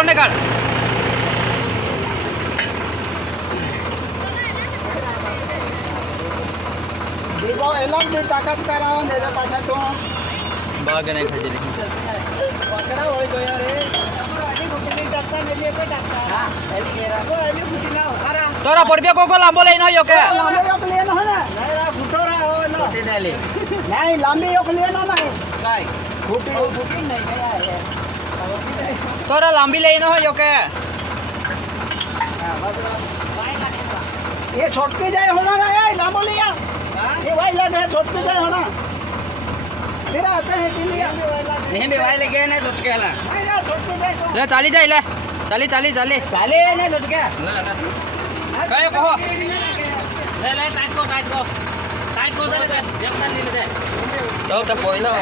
ઓને કાઢ દીવો એલા બી તાકાત કરાવો ને પાછા તો બાગ ને ખજી ને પકડા હોય ગયો રે અલી ફૂટી ડાકતા ને લે પે ડાકતા હા એલી કેરા કો એલી ફૂટી લાવ આરા તોરા પડબે કોકો લાંબો લઈને આવ્યો કે લાંબી યોક લેનો હે ને નહીં રા ફૂટો રા હો લો ફૂટી દે લે નહીં લાંબી યોક લેનો નહીં કાઈ ફૂટી નહીં તોરા લાંબી લઈને આવ્યો કે ये छोटके जाए होना ना यार लामो लिया ये भाई लग है छोटके जाए होना तेरा पे है दिलिया नहीं बे वाले के ने छुटके ला नहीं ना छोटके जाए तो ले चाली जाई ले चाली चाली चाली चाली ने छुटके कहे कहो ले ले टाइट को टाइट को ले ले जब तक ले ले तो कोई ना